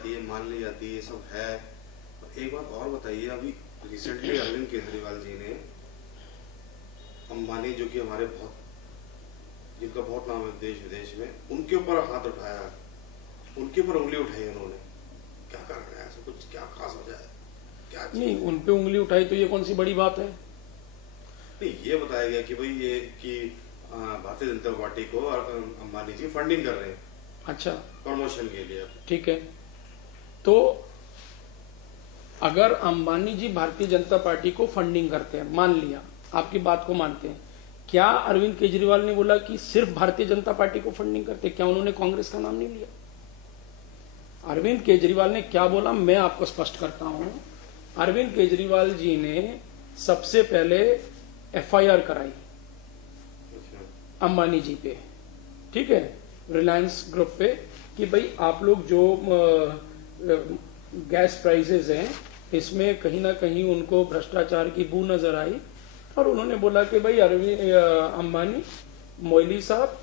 जाती है, मान ली जाती है, ये सब है। एक बात और बताइए, अभी रिसेंटली अरविंद केजरीवाल जी ने अंबानी, जो कि हमारे जिनका बहुत नाम है देश विदेश में, उनके ऊपर हाथ उठाया, उनके ऊपर उंगली उठाई उन्होंने। क्या कारण है ऐसा? कुछ क्या खास वजह है? क्या नहीं, उन पे उंगली उठाई तो ये कौन सी बड़ी बात है? नहीं, ये बताया गया कि भाई ये कि भारतीय जनता पार्टी को अंबानी जी फंडिंग कर रहे हैं। अच्छा, प्रमोशन के लिए। ठीक है। तो अगर अंबानी जी भारतीय जनता पार्टी को फंडिंग करते हैं, मान लिया, आपकी बात को मानते हैं, क्या अरविंद केजरीवाल ने बोला कि सिर्फ भारतीय जनता पार्टी को फंडिंग करते हैं? क्या उन्होंने कांग्रेस का नाम नहीं लिया? अरविंद केजरीवाल ने क्या बोला, मैं आपको स्पष्ट करता हूं। अरविंद केजरीवाल जी ने सबसे पहले एफआईआर कराई अंबानी जी पे, ठीक है, रिलायंस ग्रुप पे, कि भाई आप लोग जो गैस प्राइसेस हैं इसमें कहीं ना कहीं उनको भ्रष्टाचार की बू नजर आई। और उन्होंने बोला कि भाई अरविंद अंबानी, मोइली साहब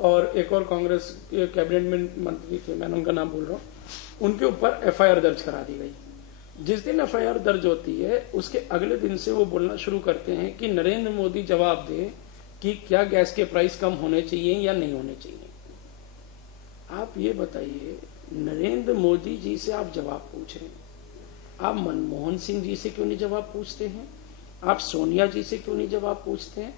और एक और कांग्रेस के कैबिनेट मंत्री थे, मैं उनका नाम भूल रहा हूं, उनके ऊपर एफआईआर दर्ज करा दी गई। जिस दिन एफआईआर दर्ज होती है उसके अगले दिन से वो बोलना शुरू करते हैं कि नरेंद्र मोदी जवाब दें कि क्या गैस के प्राइस कम होने चाहिए या नहीं होने चाहिए। आप ये बताइए, नरेंद्र मोदी जी से आप जवाब पूछ रहे हैं, आप मनमोहन सिंह जी से क्यों नहीं जवाब पूछते हैं? आप सोनिया जी से क्यों नहीं जवाब पूछते हैं?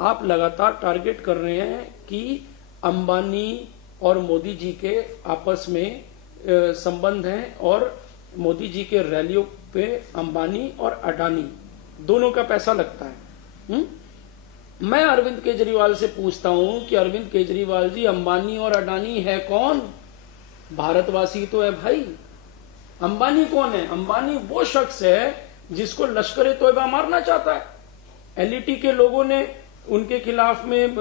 आप लगातार टारगेट कर रहे हैं कि अंबानी और मोदी जी के आपस में संबंध हैं और मोदी जी के रैलियों पे अंबानी और अडानी दोनों का पैसा लगता है। मैं अरविंद केजरीवाल से पूछता हूं कि अरविंद केजरीवाल जी, अंबानी और अडानी है कौन? भारतवासी तो है भाई। अंबानी कौन है? अंबानी वो शख्स है जिसको लश्कर ए तोयबा मारना चाहता है। एलईटी के लोगों ने उनके खिलाफ में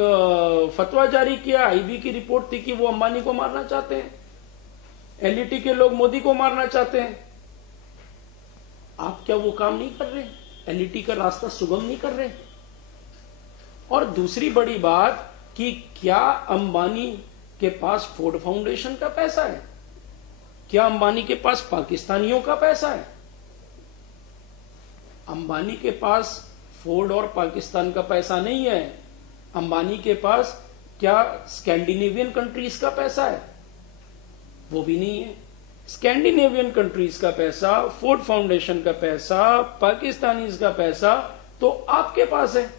फतवा जारी किया, आईबी की रिपोर्ट थी कि वो अंबानी को मारना चाहते हैं। एलईटी के लोग मोदी को मारना चाहते हैं। आप क्या वो काम नहीं कर रहे? एलईटी का रास्ता सुगम नहीं कर रहे? और दूसरी बड़ी बात कि क्या अंबानी के पास फोर्ड फाउंडेशन का पैसा है? क्या अंबानी के पास पाकिस्तानियों का पैसा है? अंबानी के पास फोर्ड और पाकिस्तान का पैसा नहीं है। अंबानी के पास क्या स्कैंडिनेवियन कंट्रीज का पैसा है? वो भी नहीं है। स्कैंडिनेवियन कंट्रीज का पैसा, फोर्ड फाउंडेशन का पैसा, पाकिस्तानीज का पैसा तो आपके पास है।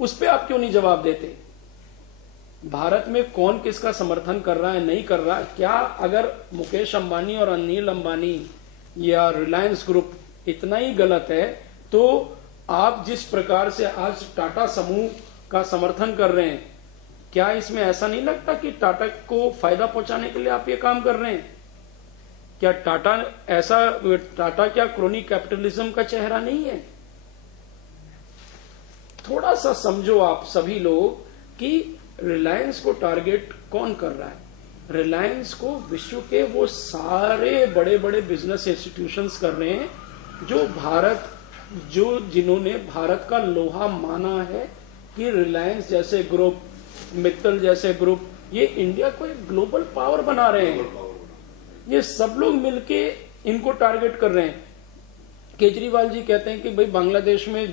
उस पर आप क्यों नहीं जवाब देते? भारत में कौन किसका समर्थन कर रहा है, नहीं कर रहा? क्या अगर मुकेश अंबानी और अनिल अंबानी या रिलायंस ग्रुप इतना ही गलत है तो आप जिस प्रकार से आज टाटा समूह का समर्थन कर रहे हैं, क्या इसमें ऐसा नहीं लगता कि टाटा को फायदा पहुंचाने के लिए आप ये काम कर रहे हैं? क्या टाटा क्या क्रोनी कैपिटलिज्म का चेहरा नहीं है? थोड़ा सा समझो आप सभी लोग कि रिलायंस को टारगेट कौन कर रहा है। रिलायंस को विश्व के वो सारे बड़े बड़े बिजनेस इंस्टीट्यूशंस कर रहे हैं जिन्होंने भारत का लोहा माना है कि रिलायंस जैसे ग्रुप, मित्तल जैसे ग्रुप, ये इंडिया को एक ग्लोबल पावर बना रहे हैं। ये सब लोग मिलके इनको टारगेट कर रहे हैं। केजरीवाल जी कहते हैं कि भाई बांग्लादेश में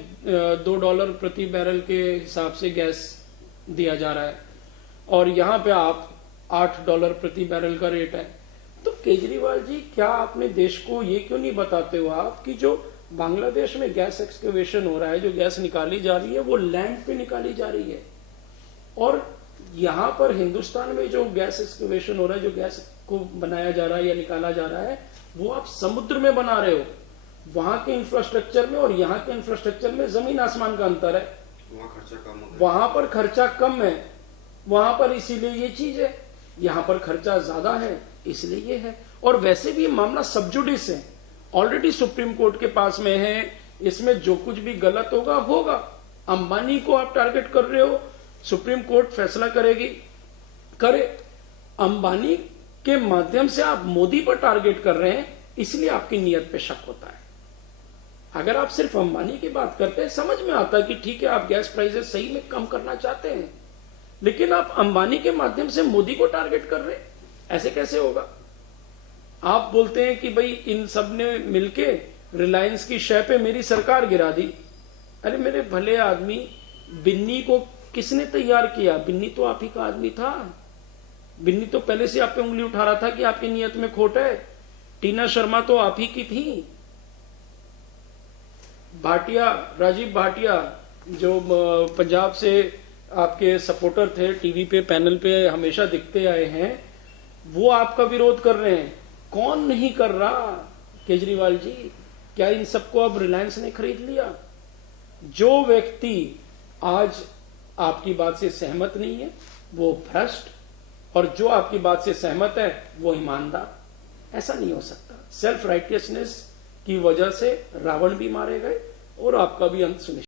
$2 प्रति बैरल के हिसाब से गैस दिया जा रहा है और यहां पे आप $8 प्रति बैरल का रेट है। तो केजरीवाल जी, क्या आपने देश को ये क्यों नहीं बताते हो आप कि जो बांग्लादेश में गैस एक्सकवेशन हो रहा है, जो गैस निकाली जा रही है वो लैंड पे निकाली जा रही है, और यहां पर हिंदुस्तान में जो गैस एक्सकवेशन हो रहा है, जो गैस को बनाया जा रहा है या निकाला जा रहा है, वो आप समुद्र में बना रहे हो। वहां के इंफ्रास्ट्रक्चर में और यहाँ के इंफ्रास्ट्रक्चर में जमीन आसमान का अंतर है। वहां खर्चा कम है, वहां पर खर्चा कम है, वहां पर इसीलिए ये चीज है। यहां पर खर्चा ज्यादा है इसलिए ये है। और वैसे भी मामला सब जुडिस है, ऑलरेडी सुप्रीम कोर्ट के पास में है। इसमें जो कुछ भी गलत होगा होगा। अंबानी को आप टारगेट कर रहे हो, सुप्रीम कोर्ट फैसला करेगी, करे। अंबानी के माध्यम से आप मोदी पर टारगेट कर रहे हैं, इसलिए आपकी नीयत पे शक होता है। अगर आप सिर्फ अंबानी की बात करते हैं, समझ में आता है कि ठीक है, आप गैस प्राइसेस सही में कम करना चाहते हैं, लेकिन आप अंबानी के माध्यम से मोदी को टारगेट कर रहे हैं, ऐसे कैसे होगा? आप बोलते हैं कि भाई इन सब ने मिलके रिलायंस की शय पे मेरी सरकार गिरा दी। अरे मेरे भले आदमी, बिन्नी को किसने तैयार किया? बिन्नी तो आप ही का आदमी था। बिन्नी तो पहले से आप पे उंगली उठा रहा था कि आपकी नीयत में खोट है। टीना शर्मा तो आप ही की थी। भाटिया, राजीव भाटिया, जो पंजाब से आपके सपोर्टर थे, टीवी पे पैनल पे हमेशा दिखते आए हैं, वो आपका विरोध कर रहे हैं। कौन नहीं कर रहा? केजरीवाल जी, क्या इन सबको अब रिलायंस ने खरीद लिया? जो व्यक्ति आज आपकी बात से सहमत नहीं है वो भ्रष्ट, और जो आपकी बात से सहमत है वो ईमानदार। ऐसा नहीं हो सकता। सेल्फ राइटियसनेस की वजह से रावण भी मारे गए और आपका भी अंत सुनिश्चित।